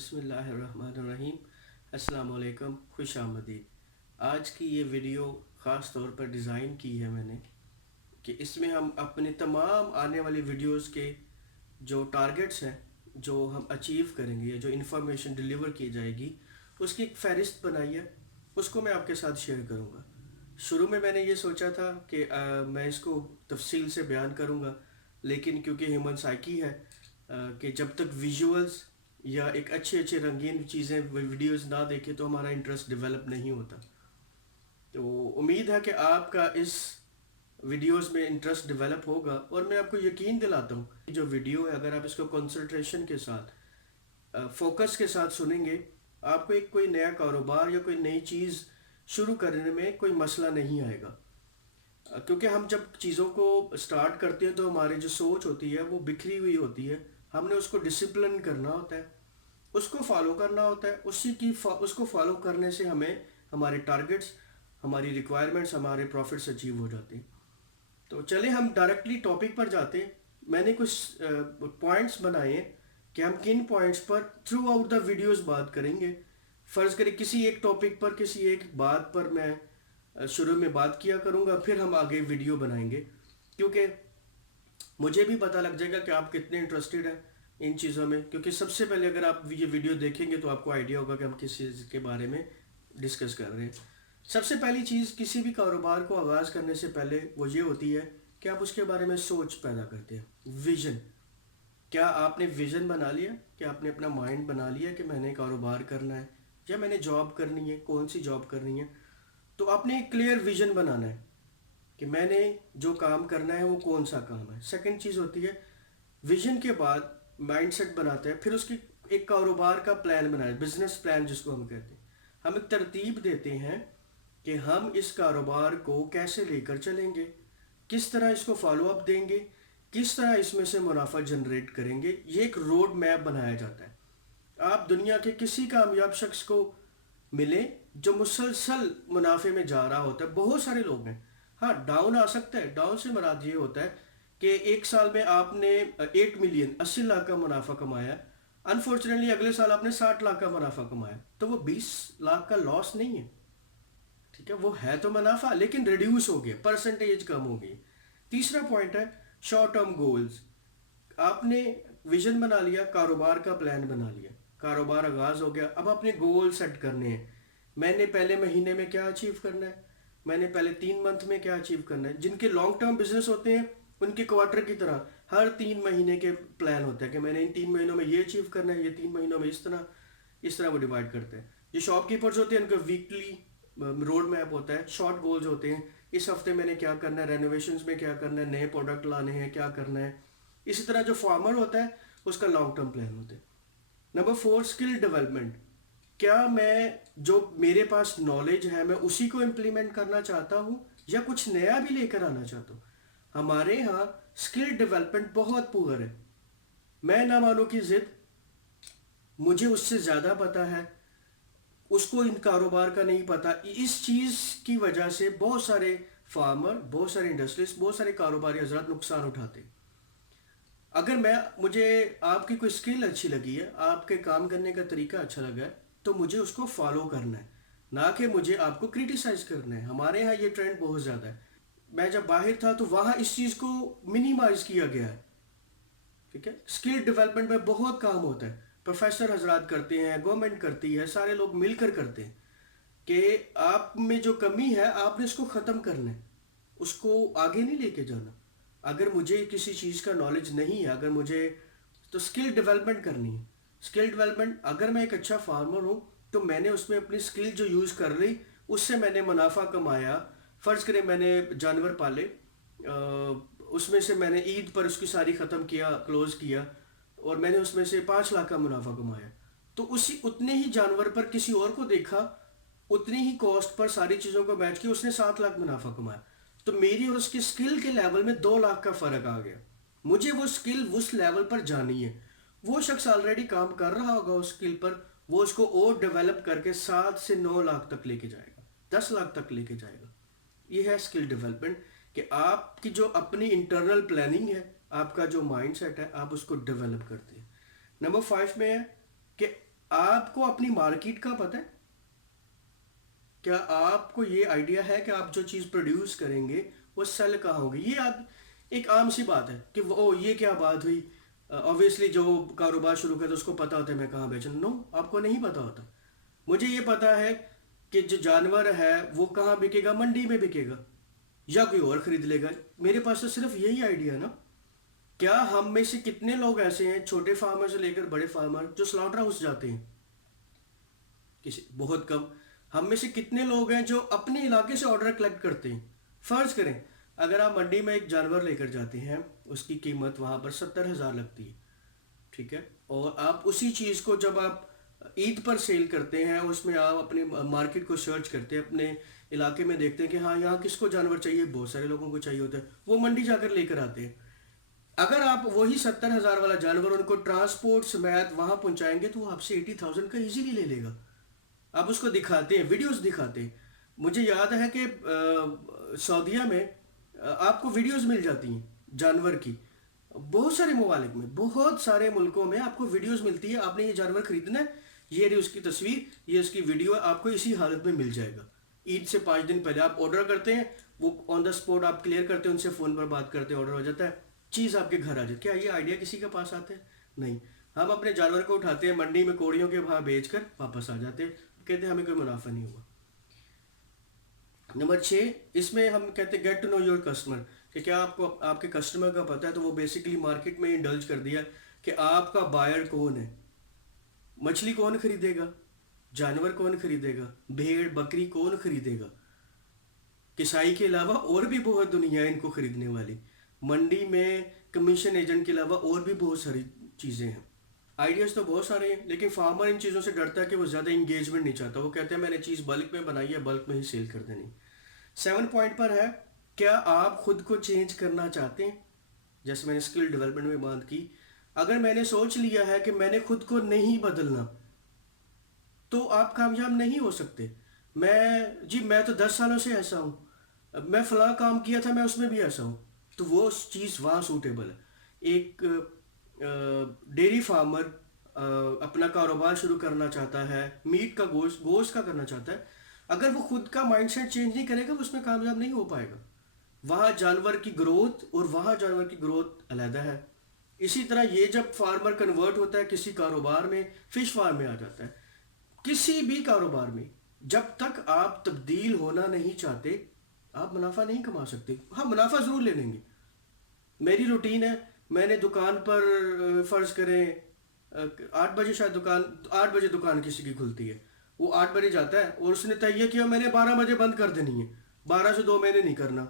بسم اللہ الرحمن الرحیم۔ السلام علیکم، خوش آمدید۔ آج کی یہ ویڈیو خاص طور پر ڈیزائن کی ہے میں نے کہ اس میں ہم اپنے تمام آنے والی ویڈیوز کے جو ٹارگٹس ہیں جو ہم اچیو کریں گے، جو انفارمیشن ڈیلیور کی جائے گی، اس کی ایک فہرست بنائی ہے، اس کو میں آپ کے ساتھ شیئر کروں گا۔ شروع میں نے یہ سوچا تھا کہ میں اس کو تفصیل سے بیان کروں گا، لیکن کیونکہ ہیومن سائیکی ہے کہ جب تک ویژولز یا ایک اچھے رنگین چیزیں ویڈیوز نہ دیکھیں تو ہمارا انٹرسٹ ڈیولپ نہیں ہوتا۔ تو امید ہے کہ آپ کا اس ویڈیوز میں انٹرسٹ ڈیولپ ہوگا، اور میں آپ کو یقین دلاتا ہوں کہ جو ویڈیو ہے اگر آپ اس کو کنسنٹریشن کے ساتھ فوکس کے ساتھ سنیں گے، آپ کو کوئی نیا کاروبار یا کوئی نئی چیز شروع کرنے میں کوئی مسئلہ نہیں آئے گا، کیونکہ ہم جب چیزوں کو سٹارٹ کرتے ہیں تو ہماری جو سوچ ہوتی ہے وہ بکھری ہوئی ہوتی ہے۔ ہم نے اس کو ڈسپلن کرنا ہوتا ہے، اس کو فالو کرنا ہوتا ہے، اس کو فالو کرنے سے ہمیں ہمارے ٹارگٹس، ہماری ریکوائرمنٹس، ہمارے پروفٹس اچیو ہو جاتے ہیں۔ تو چلیں ہم ڈائریکٹلی ٹاپک پر جاتے ہیں۔ میں نے کچھ پوائنٹس بنائے ہیں کہ ہم کن points per through out the videos بات کریں گے۔ فرض کریں کسی ایک ٹاپک پر، کسی ایک بات پر میں شروع میں بات کیا کروں گا، پھر ہم آگے ویڈیو بنائیں گے، کیونکہ مجھے بھی پتہ لگ جائے گا کہ آپ کتنے انٹرسٹڈ ہیں ان چیزوں میں۔ کیونکہ سب سے پہلے اگر آپ یہ ویڈیو دیکھیں گے تو آپ کو آئیڈیا ہوگا کہ ہم کس چیز کے بارے میں ڈسکس کر رہے ہیں۔ سب سے پہلی چیز کسی بھی کاروبار کو آغاز کرنے سے پہلے وہ یہ ہوتی ہے کہ آپ اس کے بارے میں سوچ پیدا کرتے ہیں، ویژن۔ کیا آپ نے ویژن بنا لیا؟ کہ آپ نے اپنا مائنڈ بنا لیا کہ میں نے کاروبار کرنا ہے یا میں نے جاب کرنی ہے؟ کون سی جاب کرنی ہے؟ تو آپ نے ایک کلیئر ویژن بنانا ہے کہ میں نے جو کام کرنا ہے وہ کون سا کام ہے۔ سیکنڈ چیز ہوتی ہے ویژن کے بعد مائنڈ سیٹ بناتے ہیں، پھر اس کی ایک کاروبار کا پلان بنایا، بزنس پلان جس کو ہم کہتے ہیں۔ ہم ایک ترتیب دیتے ہیں کہ ہم اس کاروبار کو کیسے لے کر چلیں گے، کس طرح اس کو فالو اپ دیں گے، کس طرح اس میں سے منافع جنریٹ کریں گے۔ یہ ایک روڈ میپ بنایا جاتا ہے۔ آپ دنیا کے کسی کامیاب شخص کو ملیں جو مسلسل منافع میں جا رہا ہوتا ہے، بہت سارے لوگ ہیں۔ ہاں ڈاؤن آ سکتا ہے، ڈاؤن سے مراد یہ ہوتا ہے کہ ایک سال میں آپ نے 8 ملین 80 لاکھ کا منافع کمایا، انفارچونیٹلی اگلے سال آپ نے 60 لاکھ کا منافع کمایا، تو وہ 20 لاکھ کا لاس نہیں ہے، ٹھیک ہے، وہ ہے تو منافع لیکن ریڈیوس ہو گیا، پرسنٹیج کم ہو گئی۔ تیسرا پوائنٹ ہے شارٹ ٹرم گولز۔ آپ نے ویژن بنا لیا، کاروبار کا پلان بنا لیا، کاروبار آغاز ہو گیا، اب اپنے گول سیٹ کرنے ہیں۔ میں نے پہلے مہینے میں کیا اچیو کرنا ہے، میں نے پہلے 3 منتھ میں کیا اچیو کرنا ہے۔ جن کے لانگ ٹرم بزنس ہوتے ہیں ان کے کوارٹر کی طرح ہر 3 مہینے کے پلان ہوتا ہے کہ میں نے ان 3 مہینوں میں یہ اچیو کرنا ہے، یہ 3 مہینوں میں اس طرح وہ ڈیوائڈ کرتے ہیں۔ جو شاپ کیپرز ہوتے ہیں ان کا ویکلی روڈ میپ ہوتا ہے، شارٹ گولز ہوتے ہیں، اس ہفتے میں نے کیا کرنا ہے، رینوویشنز میں کیا کرنا ہے، نئے پروڈکٹ لانے ہیں، کیا کرنا ہے۔ اسی طرح جو فارمر ہوتا ہے اس کا لانگ ٹرم پلان ہوتا ہے۔ Number 4 skill development. کیا میں جو میرے پاس نالج ہے میں اسی کو امپلیمنٹ کرنا چاہتا ہوں یا کچھ نیا بھی لے کر آنا چاہتا ہوں؟ ہمارے ہاں اسکل ڈیولپمنٹ بہت پور ہے۔ میں نہ مانوں کی ضد، مجھے اس سے زیادہ پتہ ہے، اس کو ان کاروبار کا نہیں پتہ۔ اس چیز کی وجہ سے بہت سارے فارمر، بہت سارے انڈسٹریز، بہت سارے کاروباری حضرات نقصان اٹھاتے۔ اگر مجھے آپ کی کوئی اسکل اچھی لگی ہے، آپ کے کام کرنے کا طریقہ اچھا لگا ہے، تو مجھے اس کو فالو کرنا ہے، نہ کہ مجھے آپ کو کریٹیسائز کرنا ہے۔ ہمارے ہاں یہ ٹرینڈ بہت زیادہ ہے۔ میں جب باہر تھا تو وہاں اس چیز کو منیمائز کیا گیا ہے، ٹھیک ہے۔ اسکل ڈیولپمنٹ میں بہت کام ہوتا ہے، پروفیسر حضرات کرتے ہیں، گورنمنٹ کرتی ہے، سارے لوگ مل کر کرتے ہیں کہ آپ میں جو کمی ہے آپ نے اس کو ختم کرنا ہے، اس کو آگے نہیں لے کے جانا۔ اگر مجھے کسی چیز کا نالج نہیں ہے، اگر مجھے تو اسکل ڈیولپمنٹ کرنی ہے۔ اسکل ڈیولپمنٹ، اگر میں ایک اچھا فارمر ہوں تو میں نے اس میں اپنی اسکل جو یوز کر لی، اس سے میں نے منافع کمایا۔ فرض کریں میں نے جانور پالے، اس میں سے میں نے عید پر اس کی ساری ختم کیا، کلوز کیا، اور میں نے اس میں سے 5 لاکھ کا منافع کمایا، تو اتنے ہی جانور پر کسی اور کو دیکھا، اتنی ہی کاسٹ پر ساری چیزوں کو بیچ کے اس نے 7 لاکھ منافع کمایا، تو میری اور اس کی اسکل کے لیول میں 2 لاکھ کا فرق آ گیا۔ مجھے وہ اسکل اس لیول پر جانی ہے۔ وہ شخص آلریڈی کام کر رہا ہوگا اس اسکل پر، وہ اس کو اور ڈیولپ کر کے 7 سے 9 لاکھ تک لے کے جائے گا، 10 لاکھ تک لے کے جائے گا۔ یہ ہے اسکل ڈیولپمنٹ، کہ آپ کی جو اپنی انٹرنل پلاننگ ہے، آپ کا جو مائنڈ سیٹ ہے، آپ اس کو ڈیولپ کرتے ہیں۔ نمبر 5 میں ہے کہ آپ کو اپنی مارکیٹ کا پتہ ہے؟ کیا آپ کو یہ آئیڈیا ہے کہ آپ جو چیز پروڈیوس کریں گے وہ سیل کہاں ہوگی؟ یہ آپ ایک عام سی بات ہے کہ وہ یہ کیا بات ہوئی. آبویسلی جو کاروبار شروع کرتا ہے اس کو پتا ہوتا ہے میں کہاں بیچوں. نو، آپ کو نہیں پتا ہوتا. مجھے یہ پتا ہے کہ جو جانور ہے وہ کہاں بکے گا، منڈی میں بکے گا یا کوئی اور خرید لے گا. میرے پاس تو صرف یہی آئیڈیا ہے نا. کیا ہم میں سے کتنے لوگ ایسے ہیں، چھوٹے فارمر سے لے کر بڑے فارمر، جو سلاٹر ہاؤس جاتے ہیں؟ کسی بہت کم. ہم میں سے کتنے لوگ ہیں جو اپنے علاقے سے آرڈر کلیکٹ کرتے ہیں؟ فرض کریں اگر آپ منڈی میں ایک جانور لے کر جاتے ہیں، اس کی قیمت وہاں پر 70,000 لگتی ہے، ٹھیک ہے، اور آپ اسی چیز کو جب آپ عید پر سیل کرتے ہیں، اس میں آپ اپنے مارکیٹ کو سرچ کرتے ہیں، اپنے علاقے میں دیکھتے ہیں کہ ہاں یہاں کس کو جانور چاہیے، بہت سارے لوگوں کو چاہیے ہوتا ہے، وہ منڈی جا کر لے کر آتے ہیں. اگر آپ وہی 70,000 والا جانور ان کو ٹرانسپورٹ سمیت وہاں پہنچائیں گے تو وہ آپ سے 80,000 کا ایزیلی لے لے گا. آپ اس کو دکھاتے ہیں، ویڈیوز دکھاتے ہیں. مجھے یاد ہے کہ سعودیہ میں آپ کو ویڈیوز مل جاتی ہیں جانور کی. بہت سارے ممالک میں، بہت سارے ملکوں میں آپ کو ویڈیوز ملتی ہے. آپ نے یہ جانور خریدنا ہے، یہ رہی اس کی تصویر، یہ اس کی ویڈیو ہے، آپ کو اسی حالت میں مل جائے گا. عید سے 5 دن پہلے آپ آرڈر کرتے ہیں، وہ آن دا اسپوٹ آپ کلیئر کرتے ہیں، ان سے فون پر بات کرتے ہیں، آرڈر ہو جاتا ہے، چیز آپ کے گھر آ جاتی ہے. کیا یہ آئیڈیا کسی کے پاس آتا ہے؟ نہیں. ہم اپنے جانور کو اٹھاتے ہیں، منڈی میں کوڑیوں کے بھاؤ بیچ کر واپس آ جاتے ہیں، کہتے ہیں ہمیں کوئی منافع نہیں ہوا. نمبر 6، اس میں ہم کہتے ہیں get to know your customer, کہ کیا آپ کو آپ کے کسٹمر کا پتہ ہے؟ تو وہ بیسیکلی مارکیٹ میں انڈلج کر دیا کہ آپ کا بائر کون ہے. مچھلی کون خریدے گا، جانور کون خریدے گا، بھیڑ بکری کون خریدے گا. کسائی کے علاوہ اور بھی بہت دنیا ہے ان کو خریدنے والی. منڈی میں کمیشن ایجنٹ کے علاوہ اور بھی بہت ساری چیزیں ہیں. آئیڈیاز تو بہت سارے ہیں، لیکن فارمر ان چیزوں سے ڈرتا ہے کہ وہ زیادہ انگیجمنٹ نہیں چاہتا. وہ کہتے ہیں میں نے چیز بلک میں بنائی ہے، بلک میں ہی سیل کر دینی. 7 پوائنٹ پر ہے، کیا آپ خود کو چینج کرنا چاہتے ہیں؟ جیسے میں نے اسکل ڈیولپمنٹ میں بات کی، اگر میں نے سوچ لیا ہے کہ میں نے خود کو نہیں بدلنا تو آپ کامیاب نہیں ہو سکتے. میں تو 10 سالوں سے ایسا ہوں، میں فلاں کام کیا تھا، میں اس میں بھی ایسا ہوں، تو وہ چیز وہاں سوٹیبل ہے. ایک ڈیری فارمر اپنا کاروبار شروع کرنا چاہتا ہے، میٹ کا گوشت کا کرنا چاہتا ہے، اگر وہ خود کا مائنڈ سیٹ چینج نہیں کرے گا وہ اس میں کامیاب نہیں ہو پائے گا. وہاں جانور کی گروتھ اور وہاں جانور کی گروتھ علیحدہ ہے. اسی طرح یہ جب فارمر کنورٹ ہوتا ہے کسی کاروبار میں، فش فارم میں آ جاتا ہے، کسی بھی کاروبار میں، جب تک آپ تبدیل ہونا نہیں چاہتے آپ منافع نہیں کما سکتے. ہاں منافع ضرور لے لیں گے. میری روٹین ہے، میں نے دکان پر فرض کریں 8 بجے، شاید دکان 8 بجے دکان کسی کی کھلتی ہے، وہ 8 بجے جاتا ہے اور اس نے تہیہ کیا میں نے 12 بجے بند کر دینی ہے، 12 سے 2 میں نے نہیں کرنا،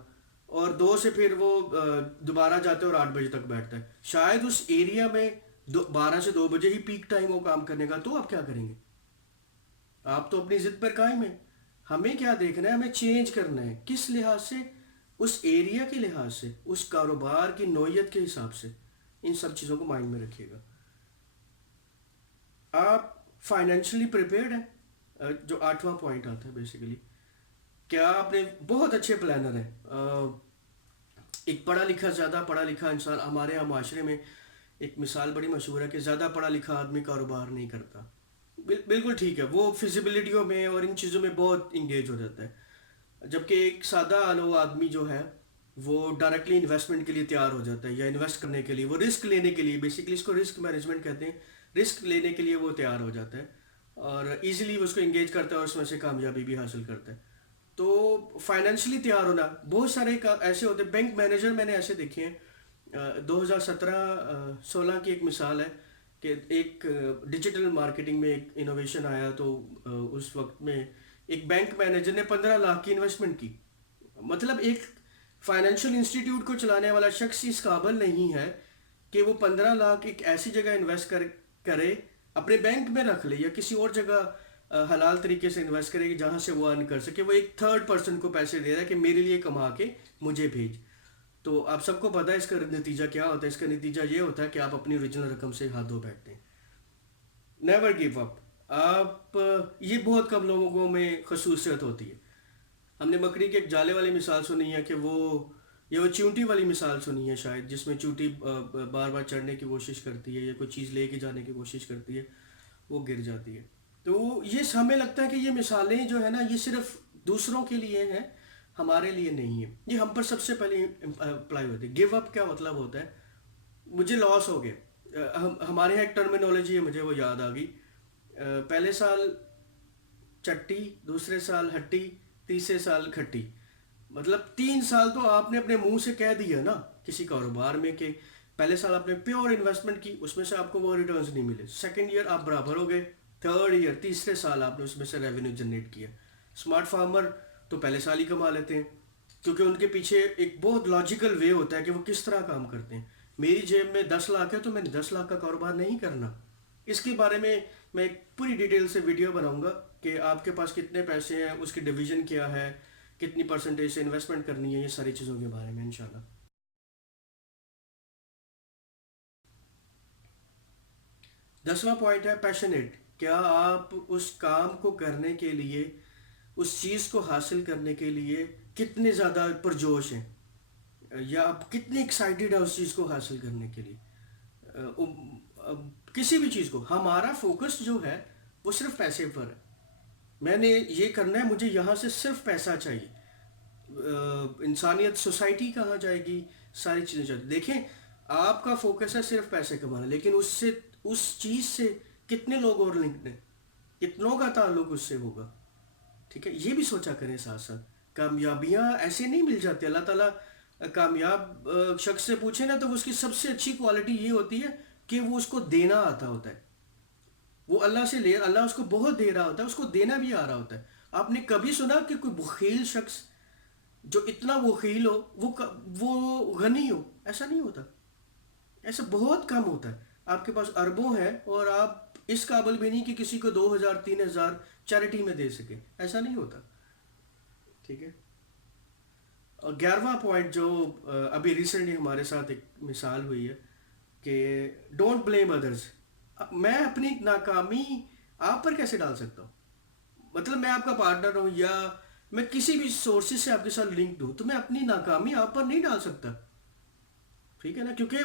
اور 2 سے پھر وہ دوبارہ جاتے ہیں اور 8 بجے تک بیٹھتا ہے. شاید اس ایریا میں 12 سے 2 بجے ہی پیک ٹائم ہو کام کرنے کا، تو آپ کیا کریں گے؟ آپ تو اپنی ضد پر قائم ہیں. ہمیں کیا دیکھنا ہے؟ ہمیں چینج کرنا ہے. کس لحاظ سے؟ اس ایریا کے لحاظ سے، اس کاروبار کی نوعیت کے حساب سے. ان سب چیزوں کو مائنڈ میں رکھیے گا. آپ فائنینشلی پریپیئرڈ ہیں، جو 8واں پوائنٹ آتا ہے بیسیکلی. کیا آپ نے بہت اچھے پلانر ہیں. ایک پڑھا لکھا، زیادہ پڑھا لکھا انسان ہمارے یہاں معاشرے میں ایک مثال بڑی مشہور ہے کہ زیادہ پڑھا لکھا آدمی کاروبار نہیں کرتا. بالکل ٹھیک ہے، وہ فزیبلٹیوں میں اور ان چیزوں میں بہت انگیج ہو جاتا ہے، جبکہ ایک سادہ لو آدمی جو ہے وہ ڈائریکٹلی انویسٹمنٹ کے لیے تیار ہو جاتا ہے، یا انویسٹ کرنے کے لیے، وہ رسک لینے کے لیے، بیسیکلی اس کو رسک مینجمنٹ کہتے ہیں، رسک لینے کے لیے وہ تیار ہو جاتا ہے اور ایزیلی اس کو انگیج کرتا ہے اور اس میں سے کامیابی بھی حاصل کرتا ہے. تو فائنینشلی تیار ہونا، بہت سارے ایسے ہوتے ہیں. بینک مینیجر میں نے ایسے دیکھے ہیں. 2017-16 کی ایک مثال ہے کہ ایک ڈیجیٹل مارکیٹنگ میں ایک انوویشن آیا، تو اس وقت میں ایک بینک مینیجر نے 15 لاکھ کی انویسٹمنٹ کی. مطلب ایک فائنینشیل انسٹیٹیوٹ کو چلانے والا شخص اس قابل نہیں ہے کہ وہ 15 لاکھ ایک ایسی جگہ انویسٹ کرے، اپنے بینک میں رکھ لے یا کسی اور جگہ حلال طریقے سے انویسٹ کرے جہاں سے وہ ارن کر سکے. وہ ایک تھرڈ پرسن کو پیسے دے رہا ہے کہ میرے لیے کما کے مجھے بھیج. تو آپ سب کو پتہ ہے اس کا نتیجہ کیا ہوتا ہے؟ اس کا نتیجہ یہ ہوتا ہے کہ آپ اپنی اوریجنل رقم سے ہاتھ دھو بیٹھتے ہیں. Never give up. یہ بہت کم لوگوں میں خصوصیت ہوتی ہے. ہم نے بکری کے ایک جالے والی مثال سنی ہے کہ وہ چونٹی والی مثال سنی ہے شاید، جس میں چونٹی بار بار چڑھنے کی کوشش کرتی ہے یا کوئی چیز لے کے جانے کی کوشش کرتی ہے. وہ گر جاتی ہے. تو یہ ہمیں لگتا ہے کہ یہ مثالیں جو ہے نا یہ صرف دوسروں کے لیے ہیں, ہمارے لیے نہیں ہے. یہ ہم پر سب سے پہلے اپلائی ہوتی ہے. گیو اپ کیا مطلب ہوتا ہے؟ مجھے لاس ہو گیا. ہمارے یہاں ایک ٹرمینالوجی ہے, مجھے وہ یاد آ گئی. پہلے سال چٹی, دوسرے سال ہٹی, تیسرے سال کھٹی. مطلب 3 سال تو آپ نے اپنے منہ سے کہہ دیا نا کسی کاروبار میں کہ پہلے سال آپ نے پیور انویسٹمنٹ کی, اس میں سے آپ کو وہ ریٹرنز نہیں ملے. سیکنڈ ایئر آپ برابر ہو گئے. تھرڈ ایئر, تیسرے سال آپ نے اس میں سے ریونیو جنریٹ کیا. اسمارٹ فارمر تو پہلے سال ہی کما لیتے ہیں, کیونکہ ان کے پیچھے ایک بہت لاجیکل وے ہوتا ہے کہ وہ کس طرح کام کرتے ہیں. میری جیب میں 10 لاکھ ہے تو میں نے 10 لاکھ کا کاروبار نہیں کرنا. اس کے بارے میں ایک پوری ڈیٹیل سے ویڈیو بناؤں گا کہ آپ کے پاس کتنے پیسے ہیں, اس کی ڈویژن کیا ہے, کتنی پرسنٹیج سے انویسٹمنٹ کرنی ہے, یہ ساری چیزوں کے بارے میں انشاءاللہ. 10واں پوائنٹ ہے پیشنیٹ. کیا آپ اس کام کو کرنے کے لیے, اس چیز کو حاصل کرنے کے لیے کتنے زیادہ پرجوش ہیں, یا آپ کتنے ایکسائٹیڈ ہیں اس چیز کو حاصل کرنے کے لیے. کسی بھی چیز کو ہمارا فوکس جو ہے وہ صرف پیسے پر ہے. میں نے یہ کرنا ہے, مجھے یہاں سے صرف پیسہ چاہیے. انسانیت, سوسائٹی کہاں جائے گی, ساری چیزیں چاہتی. دیکھیں آپ کا فوکس ہے صرف پیسے کمانا, لیکن اس چیز سے کتنے لوگ اور لنکڈ ہیں, کتنوں کا تعلق اس سے ہوگا. ٹھیک ہے, یہ بھی سوچا کریں ساتھ ساتھ. کامیابیاں ایسے نہیں مل جاتی. اللہ تعالیٰ کامیاب شخص سے پوچھے نا تو اس کی سب سے اچھی کوالٹی یہ ہوتی ہے کہ وہ اس کو دینا آتا ہوتا ہے. وہ اللہ سے لے, اللہ اس کو بہت دے رہا ہوتا ہے, اس کو دینا بھی آ رہا ہوتا ہے. آپ نے کبھی سنا کہ کوئی بخیل شخص جو اتنا بخیل ہو وہ غنی ہو؟ ایسا نہیں ہوتا. ایسا بہت کم ہوتا ہے. آپ کے پاس اربوں ہیں اور آپ اس قابل بھی نہیں کہ کسی کو 2,000 3,000 چیریٹی میں دے سکے. ایسا نہیں ہوتا. ٹھیک ہے. اور 11واں پوائنٹ جو ابھی ریسنٹلی ہمارے ساتھ ایک مثال ہوئی ہے کہ ڈونٹ بلیم ادرس. میں اپنی ناکامی آپ پر کیسے ڈال سکتا ہوں؟ مطلب میں آپ کا پارٹنر ہوں یا میں کسی بھی سورسز سے آپ کے ساتھ لنکڈ ہوں, تو میں اپنی ناکامی آپ پر نہیں ڈال سکتا. ٹھیک ہے نا, کیونکہ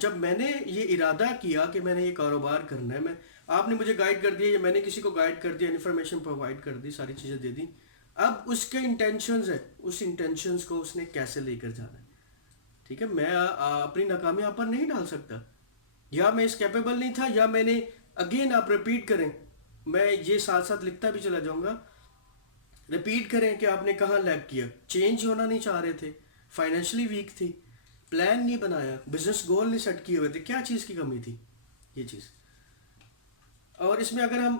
جب میں نے یہ ارادہ کیا کہ میں نے یہ کاروبار کرنا ہے, آپ نے مجھے گائیڈ کر دیا یا میں نے کسی کو گائیڈ کر دیا, انفارمیشن پرووائڈ کر دی, ساری چیزیں دے دی. اب اس کے انٹینشنز ہے, اس انٹینشنز کو اس نے کیسے لے کر جانا ہے. ٹھیک ہے, میں اپنی ناکامی آپ پر نہیں ڈال سکتا. یا میں اس کیپیبل نہیں تھا, یا میں نے, اگین آپ ریپیٹ کریں, میں یہ ساتھ ساتھ لکھتا بھی چلا جاؤں گا, ریپیٹ کریں کہ آپ نے کہاں لیگ کیا. چینج ہونا نہیں چاہ رہے تھے, فائنینشلی ویک تھی, پلان نہیں بنایا, بزنس گول نہیں سیٹ کیے ہوئے تھے, کیا چیز کی کمی تھی, یہ چیز. اور اس میں اگر ہم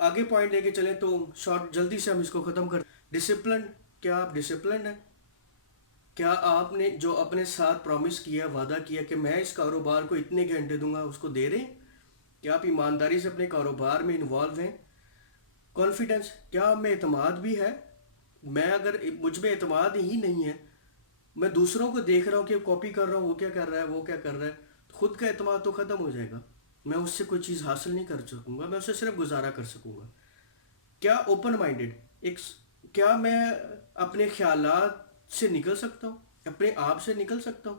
آگے پوائنٹ لے کے چلیں تو شارٹ جلدی سے ہم اس کو ختم کر. ڈسپلن. کیا آپ ڈسپلنڈ ہیں؟ کیا آپ نے جو اپنے ساتھ پرومس کیا, وعدہ کیا کہ میں اس کاروبار کو اتنے گھنٹے دوں گا, اس کو دے رہے ہیں؟ کیا آپ ایمانداری سے اپنے کاروبار میں انوالو ہیں؟ کانفیڈنس. کیا آپ میں اعتماد بھی ہے؟ میں اگر مجھ میں اعتماد ہی نہیں ہے, میں دوسروں کو دیکھ رہا ہوں کہ کاپی کر رہا ہوں, وہ کیا کر رہا ہے, وہ کیا کر رہا ہے, خود کا اعتماد تو ختم ہو جائے گا. میں اس سے کوئی چیز حاصل نہیں کر سکوں گا, میں اسے صرف گزارا کر سکوں گا. کیا اوپن مائنڈیڈ. کیا میں اپنے خیالات سے نکل سکتا ہوں, اپنے آپ سے نکل سکتا ہوں؟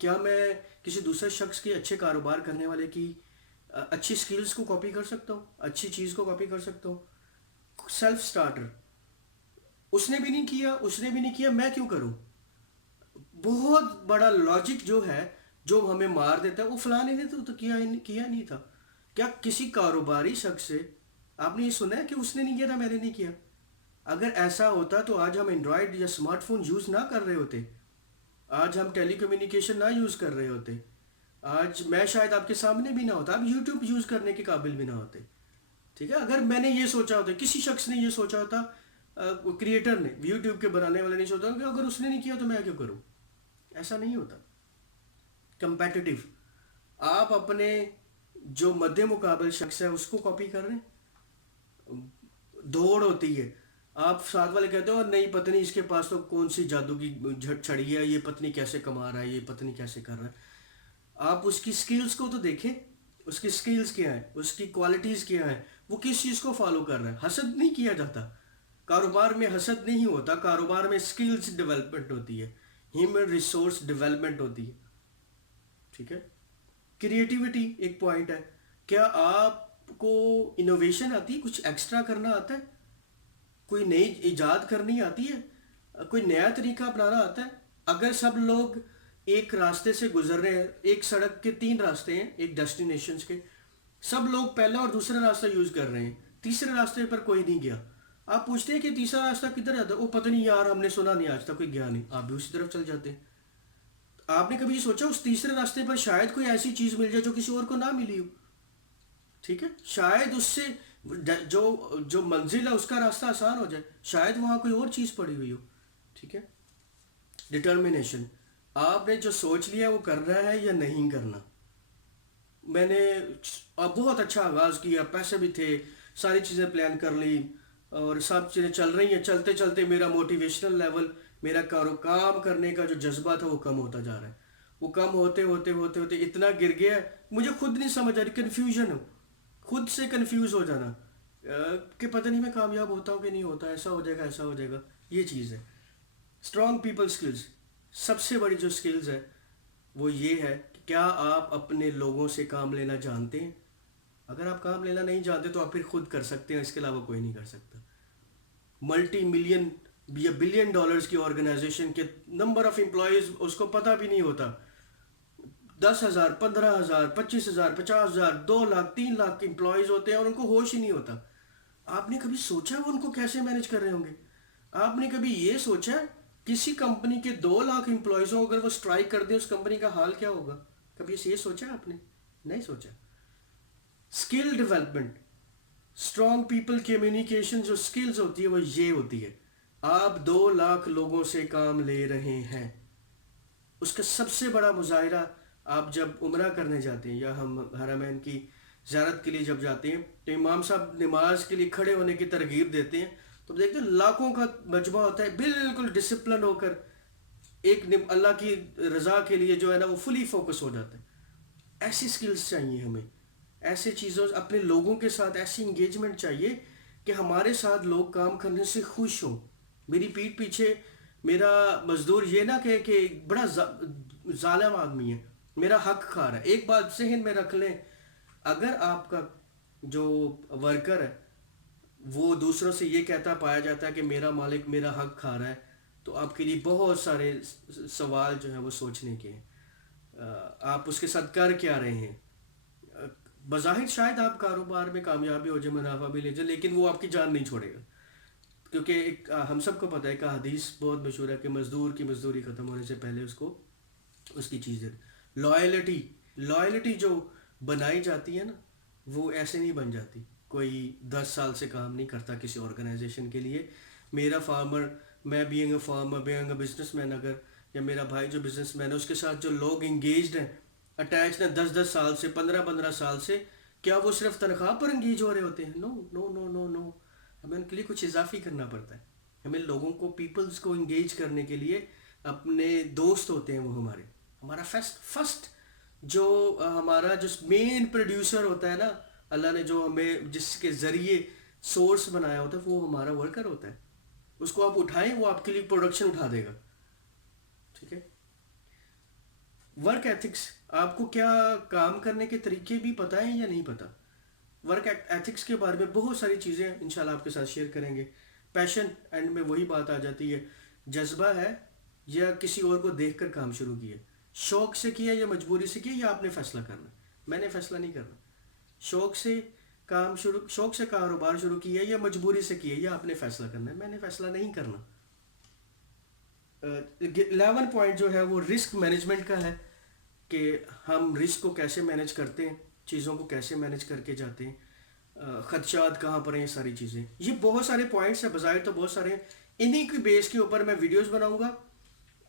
کیا میں کسی دوسرے شخص کے, اچھے کاروبار کرنے والے کی اچھی سکلز کو کاپی کر سکتا ہوں, اچھی چیز کو کاپی کر سکتا ہوں؟ Self starter. اس نے بھی نہیں کیا, اس نے بھی نہیں کیا, میں کیوں کروں؟ بہت بڑا لاجک جو ہے, جو ہمیں مار دیتا ہے, وہ فلاں نے تو کیا نہیں تھا. کیا کسی کاروباری شخص سے آپ نے یہ سنا ہے کہ اس نے نہیں کیا تھا, میں نے نہیں کیا؟ اگر ایسا ہوتا تو آج ہم اینڈرائڈ یا اسمارٹ فون یوز نہ کر رہے ہوتے, آج ہم ٹیلی کمیونیکیشن نہ یوز کر رہے ہوتے, آج میں شاید آپ کے سامنے بھی نہ ہوتا, آپ یوٹیوب یوز کرنے کے قابل بھی نہ ہوتے. ٹھیک ہے, اگر میں نے یہ سوچا ہوتا, کسی شخص نے یہ سوچا ہوتا, کریٹر نے, یوٹیوب کے بنانے والے نہیں سوچا کہ اگر اس نے نہیں کیا تو میں کیوں کروں. ایسا نہیں ہوتا. کمپیٹیٹیو. آپ اپنے جو مد مقابل شخص ہے اس کو کاپی کر رہے ہیں. دوڑ ہوتی ہے, آپ ساتھ والے کہتے ہو نہیں پتہ نہیں اس کے پاس تو کون سی جادو کی چھڑی ہے, یہ پتہ نہیں کیسے کما رہا ہے, یہ پتہ نہیں کیسے کر رہا ہے. آپ اس کی سکلز کو تو دیکھیں, اس کی سکلز کیا ہیں, اس کی کوالٹیز کیا ہیں, وہ کس چیز کو فالو کر رہا ہے. حسد نہیں کیا جاتا کاروبار میں, حسد نہیں ہوتا کاروبار میں, سکلز ڈیولپمنٹ ہوتی ہے, ہیومن ریسورس ڈیولپمنٹ ہوتی ہے. ٹھیک ہے. کریٹیوٹی ایک پوائنٹ ہے. کیا آپ کو انوویشن آتی ہے, کچھ ایکسٹرا کرنا آتا ہے, کوئی نئی ایجاد کرنی آتی ہے, کوئی نیا طریقہ اپنانا آتا ہے؟ اگر سب لوگ ایک راستے سے گزر رہے ہیں, ایک سڑک کے 3 راستے ہیں ایک ڈیسٹینیشنز کے, سب لوگ پہلا اور دوسرا راستہ یوز کر رہے ہیں, تیسرے راستے پر کوئی نہیں گیا, آپ پوچھتے ہیں کہ تیسرا راستہ کدھر جاتا ہے؟ وہ پتہ نہیں یار, ہم نے سنا نہیں, آج تک کوئی گیا نہیں, آپ بھی اسی طرف چل جاتے ہیں. آپ نے کبھی یہ سوچا اس تیسرے راستے پر شاید کوئی ایسی چیز مل جائے جو کسی اور کو نہ ملی ہو؟ ٹھیک ہے, شاید اس سے جو جو منزل ہے اس کا راستہ آسان ہو جائے, شاید وہاں کوئی اور چیز پڑی ہوئی ہو. ٹھیک ہے, ڈٹرمنیشن, آپ نے جو سوچ لیا وہ کر رہا ہے یا نہیں کرنا. میں نے بہت اچھا آغاز کیا, پیسے بھی تھے, ساری چیزیں پلان کر لی, اور سب چیزیں چل رہی ہیں, چلتے چلتے میرا موٹیویشنل لیول, میرا کام کرنے کا جو جذبہ تھا وہ کم ہوتا جا رہا ہے. وہ کم ہوتے ہوتے ہوتے ہوتے اتنا گر گیا ہے, مجھے خود نہیں سمجھ آ رہی, کنفیوژن ہو, خود سے کنفیوز ہو جانا کہ پتہ نہیں میں کامیاب ہوتا ہوں کہ نہیں ہوتا, ایسا ہو جائے گا ایسا ہو جائے گا. یہ چیز ہے. اسٹرانگ پیپل سکلز, سب سے بڑی جو سکلز ہے وہ یہ ہے کہ کیا آپ اپنے لوگوں سے کام لینا جانتے ہیں. اگر آپ کام لینا نہیں جانتے تو آپ پھر خود کر سکتے ہیں, اس کے علاوہ کوئی نہیں کر سکتا. ملٹی ملین یا بلین ڈالرز کی آرگنائزیشن کے نمبر آف امپلائیز اس کو پتہ بھی نہیں ہوتا, 10,000 15,000 25,000 50,000 2 لاکھ 3 لاکھ امپلائیز ہوتے ہیں اور ان کو ہوش ہی نہیں ہوتا. آپ نے کبھی سوچا وہ ان کو کیسے مینج کر رہے ہوں گے؟ آپ نے کبھی یہ سوچا کسی کمپنی کے 2 لاکھ امپلائیزوں اگر وہ اسٹرائک کر دیں اس کمپنی کا حال کیا ہوگا؟ کبھی یہ سوچا آپ نے؟ نہیں سوچا. Skill development, strong people communication جو اسکلز ہوتی ہے وہ یہ ہوتی ہے, آپ 2 لاکھ لوگوں سے کام لے رہے ہیں. اس کا سب سے بڑا مظاہرہ آپ جب عمرہ کرنے جاتے ہیں یا ہم حرمین کی زیارت کے لیے جب جاتے ہیں تو امام صاحب نماز کے لیے کھڑے ہونے کی ترغیب دیتے ہیں, تو دیکھتے ہیں لاکھوں کا مجمع ہوتا ہے بالکل ڈسپلن ہو کر, ایک اللہ کی رضا کے لیے جو ہے نا وہ فلی فوکس ہو جاتا ہے. ایسی سکلز چاہیے ہمیں, ایسے چیزوں, اپنے لوگوں کے ساتھ ایسی انگیجمنٹ چاہیے کہ ہمارے ساتھ لوگ کام کرنے سے خوش ہوں. میری پیٹھ پیچھے میرا مزدور یہ نہ کہے کہ بڑا ظالم آدمی ہے, میرا حق کھا رہا ہے. ایک بات ذہن میں رکھ لیں, اگر آپ کا جو ورکر ہے وہ دوسروں سے یہ کہتا پایا جاتا ہے کہ میرا مالک میرا حق کھا رہا ہے, تو آپ کے لیے بہت سارے سوال جو ہیں وہ سوچنے کے ہیں. آپ اس کے ساتھ کر کیا رہے ہیں؟ بظاہر شاید آپ کاروبار میں کامیابی ہو جائے, منافع بھی لے جائے, لیکن وہ آپ کی جان نہیں چھوڑے گا. کیونکہ ایک ہم سب کو پتہ ہے کہ حدیث بہت مشہور ہے کہ مزدور کی مزدوری ختم ہونے سے پہلے اس کو اس کی چیز ہے. لائلٹی جو بنائی جاتی ہے نا وہ ایسے نہیں بن جاتی. کوئی 10 سال سے کام نہیں کرتا کسی آرگنائزیشن کے لیے, میرا فارمر, میں being a farmer, being a businessman, اگر یا میرا بھائی جو بزنس مین ہے اس کے ساتھ جو لوگ انگیجڈ ہیں, اٹیچ ہیں 10 سال سے, 15 سال سے, کیا وہ صرف تنخواہ پر انگیج ہو رہے ہوتے ہیں؟ نو نو نو نو نو, ہمیں ان کے لیے کچھ اضافی کرنا پڑتا ہے. ہمیں لوگوں کو, پیپلز کو انگیج کرنے کے لیے اپنے دوست ہوتے ہیں, وہ ہمارا فرسٹ جو ہمارا جو مین پروڈیوسر ہوتا ہے نا, اللہ نے جو ہمیں جس کے ذریعے سورس بنایا ہوتا ہے وہ ہمارا ورکر ہوتا ہے. اس کو آپ اٹھائیں, وہ آپ کے لیے پروڈکشن اٹھا دے گا. ٹھیک ہے. ورک ایتھکس, آپ کو کیا کام کرنے کے طریقے بھی پتہ ہیں یا نہیں پتہ؟ ورک ایتھکس کے بارے میں بہت ساری چیزیں انشاءاللہ آپ کے ساتھ شیئر کریں گے. پیشن, اینڈ میں وہی بات آ جاتی ہے, جذبہ ہے یا کسی اور کو دیکھ کر کام شروع کیا, شوق سے کیا یا مجبوری سے کیا, یا آپ نے فیصلہ کرنا. میں نے فیصلہ نہیں کرنا. شوق سے شوق سے کاروبار شروع کیا یا مجبوری سے کیا, یا آپ نے فیصلہ کرنا ہے. میں نے فیصلہ نہیں کرنا. 11 پوائنٹ جو ہے وہ رسک مینجمنٹ کا ہے کہ ہم رسک کو کیسے مینج کرتے ہیں, چیزوں کو کیسے مینج کر کے جاتے ہیں, خدشات کہاں پر ہیں, یہ ساری چیزیں. یہ بہت سارے پوائنٹس ہیں, بظاہر تو بہت سارے ہیں. انہی کی بیس کے اوپر میں ویڈیوز بناؤں گا,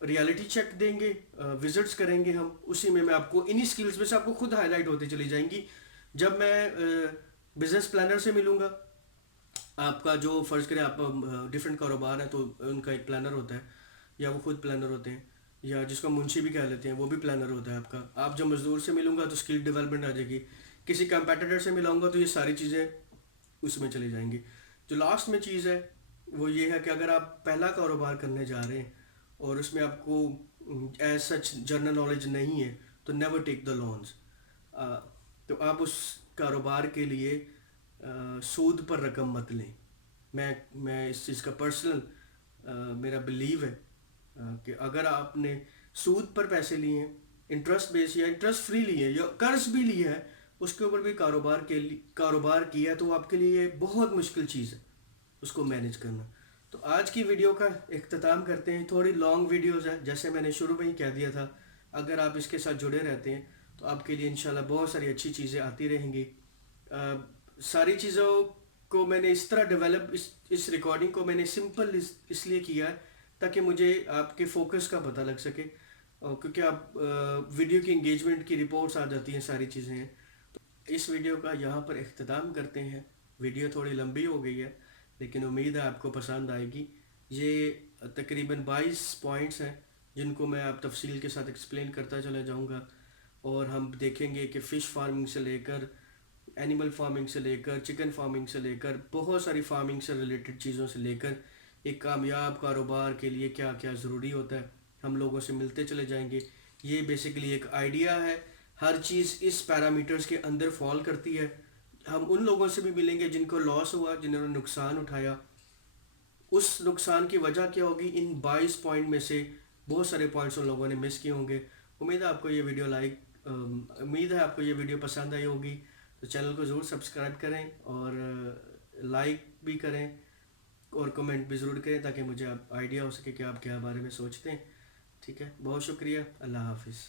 ریالٹی چیک دیں گے, وزٹس کریں گے ہم, اسی میں آپ کو انہی سکلز میں سے آپ کو خود ہائی لائٹ ہوتی چلی جائیں گی. جب میں بزنس پلانر سے ملوں گا, آپ کا جو فرض کریں آپ ڈفرینٹ کاروبار ہے تو ان کا ایک پلانر ہوتا ہے, یا وہ خود پلانر ہوتے ہیں, یا جس کو منشی بھی کہہ لیتے ہیں وہ بھی پلانر ہوتا ہے آپ کا. آپ جب مزدور سے ملوں گا تو اسکل ڈیولپمنٹ آ جائے گی. کسی کمپیٹیٹر سے ملاؤں گا تو یہ ساری چیزیں اس میں چلی جائیں گی. جو لاسٹ میں چیز ہے وہ یہ ہے کہ اگر آپ پہلا کاروبار کرنے جا رہے ہیں اور اس میں آپ کو ایز سچ جنرل نالج نہیں ہے تو نیور ٹیک دا لونز. تو آپ اس کاروبار کے لیے سود پر رقم مت لیں. میں اس چیز کا پرسنل میرا بلیو ہے کہ اگر آپ نے سود پر پیسے لیے ہیں، انٹرسٹ بیس یا انٹرسٹ فری لیے یا قرض بھی لیا ہے، اس کے اوپر بھی کاروبار کیا تو آپ کے لیے بہت مشکل چیز ہے اس کو مینیج کرنا. تو آج کی ویڈیو کا اختتام کرتے ہیں. تھوڑی لانگ ویڈیوز ہے، جیسے میں نے شروع میں ہی کہہ دیا تھا. اگر آپ اس کے ساتھ جڑے رہتے ہیں تو آپ کے لیے انشاءاللہ بہت ساری اچھی چیزیں آتی رہیں گی. ساری چیزوں کو میں نے اس طرح ڈیولپ، اس ریکارڈنگ کو میں نے سمپل اس لیے کیا ہے تاکہ مجھے آپ کے فوکس کا پتہ لگ سکے، کیونکہ آپ ویڈیو کی انگیجمنٹ کی رپورٹس آ جاتی ہیں، ساری چیزیں ہیں. تو اس ویڈیو کا یہاں پر اختتام کرتے ہیں. ویڈیو تھوڑی لمبی ہو گئی ہے لیکن امید ہے آپ کو پسند آئے گی. یہ تقریباً 22 پوائنٹس ہیں جن کو میں آپ تفصیل کے ساتھ ایکسپلین کرتا چلا جاؤں گا، اور ہم دیکھیں گے کہ فش فارمنگ سے لے کر اینیمل فارمنگ سے لے کر چکن فارمنگ سے لے کر بہت ساری فارمنگ سے ریلیٹڈ چیزوں سے لے کر ایک کامیاب کاروبار کے لیے کیا کیا ضروری ہوتا ہے، ہم لوگوں سے ملتے چلے جائیں گے. یہ بیسیکلی ایک آئیڈیا ہے، ہر چیز اس پیرامیٹرز کے اندر فال کرتی ہے. ہم ان لوگوں سے بھی ملیں گے جن کو لاس ہوا، جنہوں نے نقصان اٹھایا. اس نقصان کی وجہ کیا ہوگی، ان 22 پوائنٹ میں سے بہت سارے پوائنٹس ان لوگوں نے مس کیے ہوں گے. امید ہے آپ کو یہ ویڈیو امید ہے آپ کو یہ ویڈیو پسند آئی ہوگی. تو چینل کو ضرور سبسکرائب کریں اور لائک بھی کریں اور کمنٹ بھی ضرور کریں تاکہ مجھے آپ آئیڈیا ہو سکے کہ آپ کیا بارے میں سوچتے ہیں. ٹھیک ہے، بہت شکریہ. اللہ حافظ.